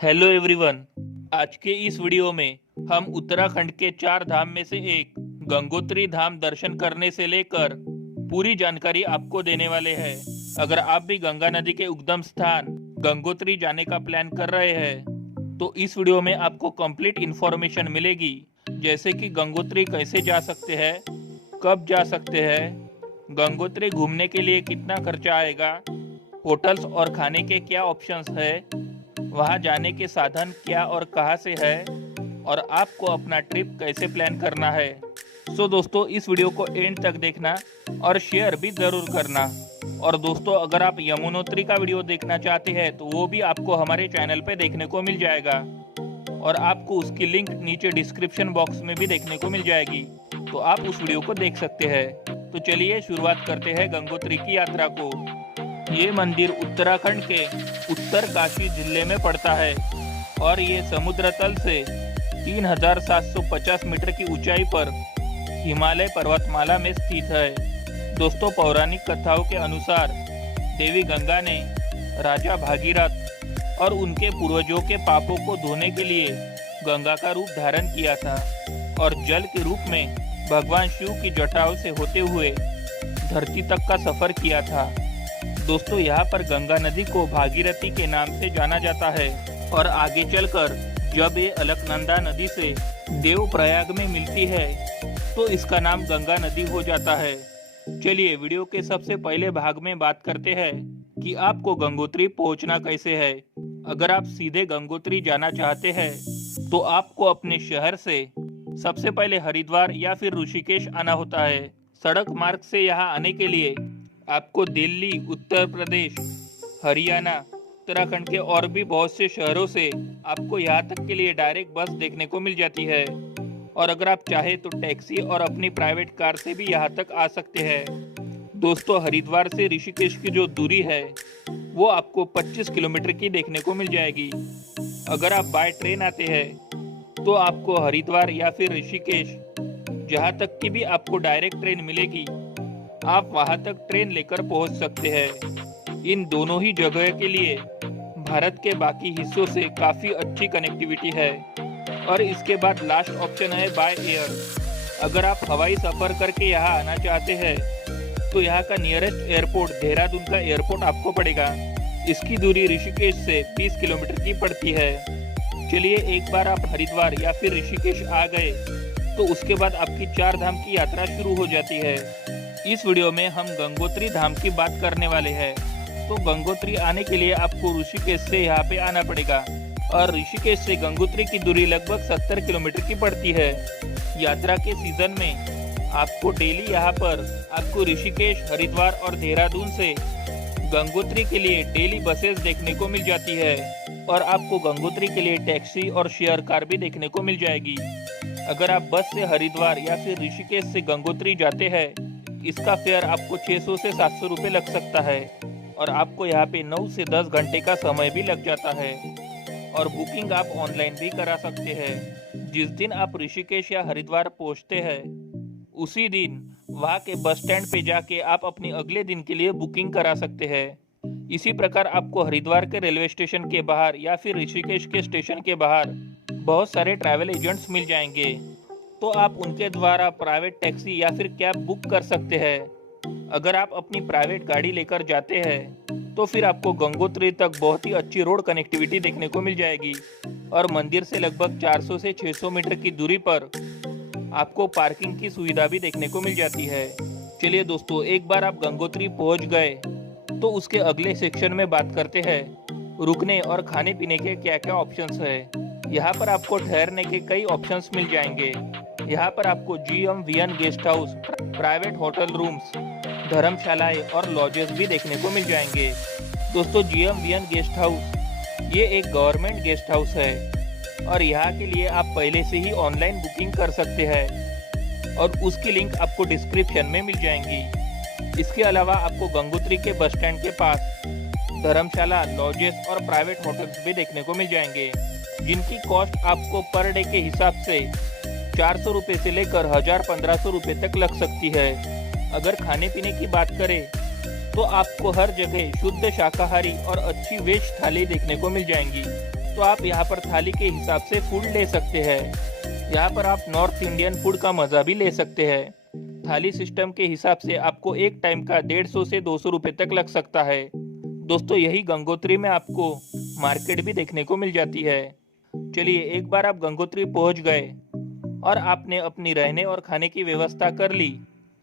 Hello everyone. आज के इस वीडियो में हम उत्तराखंड के 4 धाम में से एक गंगोत्री धाम दर्शन करने से लेकर पूरी जानकारी आपको देने वाले हैं। अगर आप भी गंगा नदी के उद्गम स्थान गंगोत्री जाने का प्लान कर रहे हैं तो इस वीडियो में आपको कंप्लीट इन्फॉर्मेशन मिलेगी, जैसे कि गंगोत्री कैसे जा सकते हैं, कब जा सकते हैं, गंगोत्री घूमने के लिए कितना खर्चा आएगा, होटल्स और खाने के क्या ऑप्शंस है, वहां जाने के साधन क्या और कहां से है, और आपको अपना ट्रिप कैसे प्लान करना है। सो दोस्तों, इस वीडियो को एंड तक देखना और शेयर भी ज़रूर करना। और दोस्तों, अगर आप यमुनोत्री का वीडियो देखना चाहते हैं तो वो भी आपको हमारे चैनल पे देखने को मिल जाएगा और आपको उसकी लिंक नीचे डिस्क्रिप्शन बॉक्स में भी देखने को मिल जाएगी, तो आप उस वीडियो को देख सकते हैं। तो चलिए शुरुआत करते हैं गंगोत्री की यात्रा को। ये मंदिर उत्तराखंड के उत्तरकाशी जिले में पड़ता है और ये समुद्र तल से 3750 मीटर की ऊंचाई पर हिमालय पर्वतमाला में स्थित है। दोस्तों, पौराणिक कथाओं के अनुसार देवी गंगा ने राजा भागीरथ और उनके पूर्वजों के पापों को धोने के लिए गंगा का रूप धारण किया था और जल के रूप में भगवान शिव की जटाओं से होते हुए धरती तक का सफर किया था। दोस्तों, यहाँ पर गंगा नदी को भागीरथी के नाम से जाना जाता है और आगे चलकर जब ये अलकनंदा नदी से देवप्रयाग में मिलती है तो इसका नाम गंगा नदी हो जाता है। चलिए वीडियो के सबसे पहले भाग में बात करते हैं कि आपको गंगोत्री पहुंचना कैसे है। अगर आप सीधे गंगोत्री जाना चाहते हैं तो आपको अपने शहर से सबसे पहले हरिद्वार या फिर ऋषिकेश आना होता है। सड़क मार्ग से यहाँ आने के लिए आपको दिल्ली, उत्तर प्रदेश, हरियाणा, उत्तराखंड के और भी बहुत से शहरों से आपको यहाँ तक के लिए डायरेक्ट बस देखने को मिल जाती है। और अगर आप चाहे तो टैक्सी और अपनी प्राइवेट कार से भी यहाँ तक आ सकते हैं। दोस्तों, हरिद्वार से ऋषिकेश की जो दूरी है वो आपको 25 किलोमीटर की देखने को मिल जाएगी। अगर आप बाय ट्रेन आते हैं तो आपको हरिद्वार या फिर ऋषिकेश, जहाँ तक की भी आपको डायरेक्ट ट्रेन मिलेगी, आप वहां तक ट्रेन लेकर पहुंच सकते हैं। इन दोनों ही जगह के लिए भारत के बाकी हिस्सों से काफ़ी अच्छी कनेक्टिविटी है। और इसके बाद लास्ट ऑप्शन है बाय एयर। अगर आप हवाई सफ़र करके यहाँ आना चाहते हैं तो यहाँ का नियरेस्ट एयरपोर्ट देहरादून का एयरपोर्ट आपको पड़ेगा। इसकी दूरी ऋषिकेश से 20 किलोमीटर की पड़ती है। चलिए, एक बार आप हरिद्वार या फिर ऋषिकेश आ गए तो उसके बाद आपकी 4 धाम की यात्रा शुरू हो जाती है। इस वीडियो में हम गंगोत्री धाम की बात करने वाले हैं। तो गंगोत्री आने के लिए आपको ऋषिकेश से यहाँ पे आना पड़ेगा और ऋषिकेश से गंगोत्री की दूरी लगभग 70 किलोमीटर की पड़ती है। यात्रा के सीजन में आपको डेली यहाँ पर आपको ऋषिकेश, हरिद्वार और देहरादून से गंगोत्री के लिए डेली बसेस देखने को मिल जाती है और आपको गंगोत्री के लिए टैक्सी और शेयर कार भी देखने को मिल जाएगी। अगर आप बस से हरिद्वार या फिर ऋषिकेश से गंगोत्री जाते हैं, इसका फेयर आपको 600 से 700 रुपये लग सकता है और आपको यहाँ पे 9 से 10 घंटे का समय भी लग जाता है। और बुकिंग आप ऑनलाइन भी करा सकते हैं। जिस दिन आप ऋषिकेश या हरिद्वार पहुँचते हैं उसी दिन वहाँ के बस स्टैंड पे जाके आप अपनी अगले दिन के लिए बुकिंग करा सकते हैं। इसी प्रकार आपको हरिद्वार के रेलवे स्टेशन के बाहर या फिर ऋषिकेश के स्टेशन के बाहर बहुत सारे ट्रैवल एजेंट्स मिल जाएंगे, तो आप उनके द्वारा प्राइवेट टैक्सी या फिर कैब बुक कर सकते हैं। अगर आप अपनी प्राइवेट गाड़ी लेकर जाते हैं तो फिर आपको गंगोत्री तक बहुत ही अच्छी रोड कनेक्टिविटी देखने को मिल जाएगी और मंदिर से लगभग 400 से 600 मीटर की दूरी पर आपको पार्किंग की सुविधा भी देखने को मिल जाती है। चलिए दोस्तों, एक बार आप गंगोत्री पहुंच गए तो उसके अगले सेक्शन में बात करते हैं रुकने और खाने पीने के क्या क्या ऑप्शंस है। यहाँ पर आपको ठहरने के कई ऑप्शंस मिल जाएंगे। यहाँ पर आपको GMVN guest house, private hotel rooms, धर्मशालाएं और लॉजेस भी देखने को मिल जाएंगे। दोस्तों, GMVN गेस्ट हाउस ये एक गवर्नमेंट गेस्ट हाउस है और यहाँ के लिए आप पहले से ही ऑनलाइन बुकिंग कर सकते हैं और उसकी लिंक आपको डिस्क्रिप्शन में मिल जाएंगी। इसके अलावा आपको गंगोत्री के बस स्टैंड के पास धर्मशाला, लॉजेस और प्राइवेट होटल्स भी देखने को मिल जाएंगे, जिनकी कॉस्ट आपको पर डे के हिसाब से 400 रुपये से लेकर 1000-1500 रुपये तक लग सकती है। अगर खाने पीने की बात करें तो आपको हर जगह शुद्ध शाकाहारी और अच्छी वेज थाली देखने को मिल जाएंगी। तो आप यहाँ पर थाली के हिसाब से फूड ले सकते हैं। यहाँ पर आप नॉर्थ इंडियन फूड का मज़ा भी ले सकते हैं। थाली सिस्टम के हिसाब से आपको एक टाइम का 150 से 200 रुपये तक लग सकता है। दोस्तों यही गंगोत्री में आपको मार्केट भी देखने को मिल जाती है। चलिए, एक बार आप गंगोत्री पहुँच गए और आपने अपनी रहने और खाने की व्यवस्था कर ली,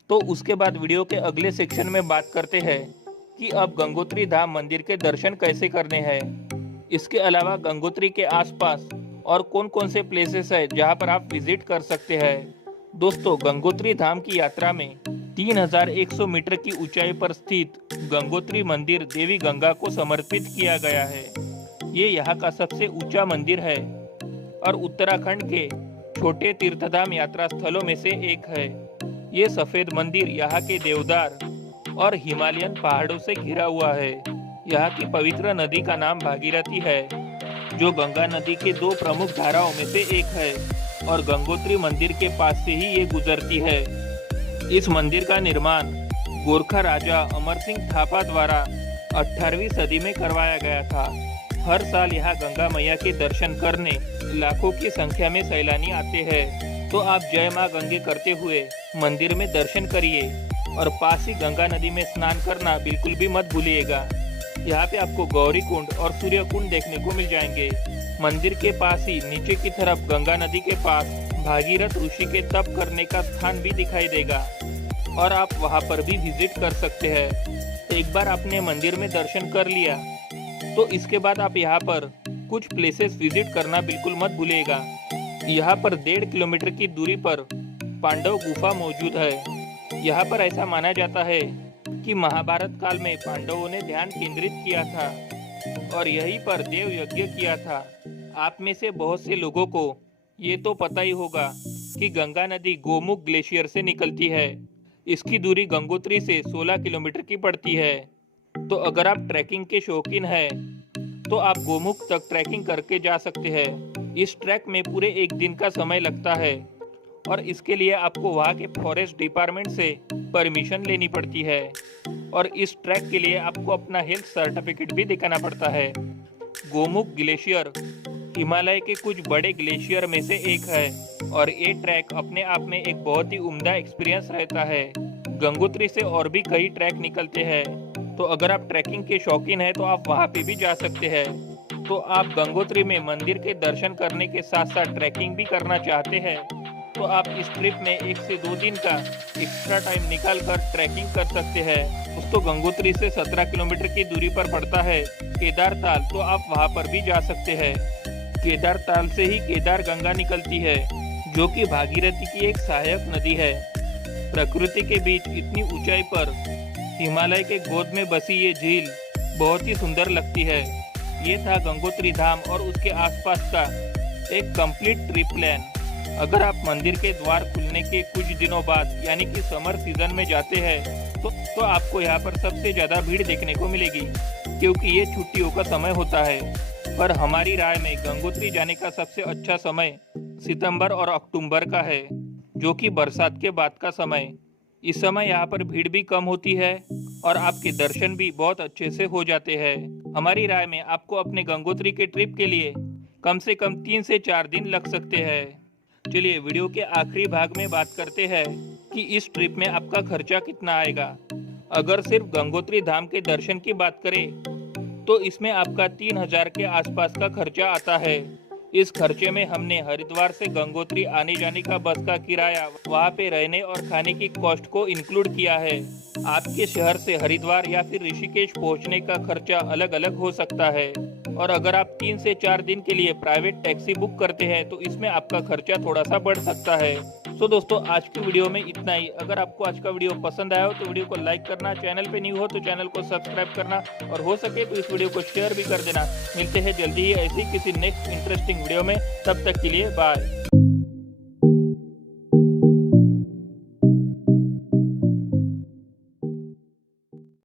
तो उसके बाद वीडियो के अगले सेक्शन में बात करते हैं कि अब गंगोत्री धाम मंदिर के दर्शन कैसे करने हैं। इसके अलावा गंगोत्री के आसपास और कौन कौन से प्लेसेस है जहां पर आप विजिट कर सकते हैं। दोस्तों, गंगोत्री धाम की यात्रा में 3100 मीटर की ऊंचाई पर स्थित गंगोत्री मंदिर देवी गंगा को समर्पित किया गया है। ये यहाँ का सबसे ऊंचा मंदिर है और उत्तराखंड के छोटे तीर्थधाम यात्रा स्थलों में से एक है। ये सफेद मंदिर यहाँ के देवदार और हिमालयन पहाड़ों से घिरा हुआ है। यहाँ की पवित्र नदी का नाम भागीरथी है, जो गंगा नदी के 2 प्रमुख धाराओं में से एक है और गंगोत्री मंदिर के पास से ही ये गुजरती है। इस मंदिर का निर्माण गोरखा राजा अमर सिंह थापा द्वारा 18वीं सदी में करवाया गया था। हर साल यहाँ गंगा मैया के दर्शन करने लाखों की संख्या में सैलानी आते हैं। तो आप जय मां गंगे करते हुए मंदिर में दर्शन करिए और पास ही गंगा नदी में स्नान करना बिल्कुल भी मत भूलिएगा। यहाँ पे आपको गौरी कुंड और सूर्य कुंड देखने को मिल जाएंगे। मंदिर के पास ही नीचे की तरफ गंगा नदी के पास भागीरथ ऋषि के तप करने का स्थान भी दिखाई देगा और आप वहाँ पर भी विजिट कर सकते हैं। एक बार आपने मंदिर में दर्शन कर लिया तो इसके बाद आप यहाँ पर कुछ प्लेसेस विजिट करना बिल्कुल मत भूलिएगा। यहाँ पर 1.5 किलोमीटर की दूरी पर पांडव गुफा मौजूद है। यहाँ पर ऐसा माना जाता है कि महाभारत काल में पांडवों ने ध्यान केंद्रित किया था और यहीं पर देव यज्ञ किया था। आप में से बहुत से लोगों को ये तो पता ही होगा कि गंगा नदी गोमुख ग्लेशियर से निकलती है। इसकी दूरी गंगोत्री से 16 किलोमीटर की पड़ती है। तो अगर आप ट्रैकिंग के शौकीन हैं तो आप गोमुख तक ट्रैकिंग करके जा सकते हैं। इस ट्रैक में पूरे एक दिन का समय लगता है और इसके लिए आपको वहाँ के फॉरेस्ट डिपार्टमेंट से परमिशन लेनी पड़ती है और इस ट्रैक के लिए आपको अपना हेल्थ सर्टिफिकेट भी दिखाना पड़ता है। गोमुख ग्लेशियर हिमालय के कुछ बड़े ग्लेशियर में से एक है और ये ट्रैक अपने आप में एक बहुत ही उम्दा एक्सपीरियंस रहता है। गंगोत्री से और भी कई ट्रैक निकलते हैं, तो अगर आप ट्रैकिंग के शौकीन हैं तो आप वहाँ पे भी जा सकते हैं। तो आप गंगोत्री में मंदिर के दर्शन करने के साथ साथ ट्रैकिंग भी करना चाहते हैं तो आप इस ट्रिप में 1 से 2 दिन का एक्स्ट्रा टाइम निकाल कर ट्रैकिंग कर सकते हैं। दोस्तों, गंगोत्री से 17 किलोमीटर की दूरी पर पड़ता है केदारताल, तो आप वहां पर भी जा सकते हैं। केदारताल से ही केदार गंगा निकलती है, जो कि भागीरथी की एक सहायक नदी है। प्रकृति के बीच इतनी ऊंचाई पर हिमालय के गोद में बसी ये झील बहुत ही सुंदर लगती है। ये था गंगोत्री धाम और उसके आसपास का एक कंप्लीट ट्रिप प्लान। अगर आप मंदिर के द्वार खुलने के कुछ दिनों बाद यानी कि समर सीजन में जाते हैं तो आपको यहाँ पर सबसे ज़्यादा भीड़ देखने को मिलेगी, क्योंकि ये छुट्टियों का समय होता है। पर हमारी राय में गंगोत्री जाने का सबसे अच्छा समय सितंबर और अक्टूबर का है, जो कि बरसात के बाद का समय। इस समय यहाँ पर भीड़ भी कम होती है और आपके दर्शन भी बहुत अच्छे से हो जाते हैं। हमारी राय में आपको अपने गंगोत्री के ट्रिप के लिए कम से कम 3 से 4 दिन लग सकते हैं। चलिए, वीडियो के आखिरी भाग में बात करते हैं कि इस ट्रिप में आपका खर्चा कितना आएगा। अगर सिर्फ गंगोत्री धाम के दर्शन की बात करें तो इसमें आपका 3000 के आसपास का खर्चा आता है। इस खर्चे में हमने हरिद्वार से गंगोत्री आने जाने का बस का किराया, वहाँ पे रहने और खाने की कॉस्ट को इंक्लूड किया है। आपके शहर से हरिद्वार या फिर ऋषिकेश पहुँचने का खर्चा अलग अलग हो सकता है और अगर आप 3 से 4 दिन के लिए प्राइवेट टैक्सी बुक करते हैं तो इसमें आपका खर्चा थोड़ा सा बढ़ सकता है। तो दोस्तों, आज की वीडियो में इतना ही। अगर आपको आज का वीडियो पसंद आया हो तो वीडियो को लाइक करना, चैनल पे न्यू हो तो चैनल को सब्सक्राइब करना और हो सके तो इस वीडियो को शेयर भी कर देना। मिलते हैं जल्दी ही ऐसी किसी नेक्स्ट इंटरेस्टिंग वीडियो में, तब तक के लिए बाय।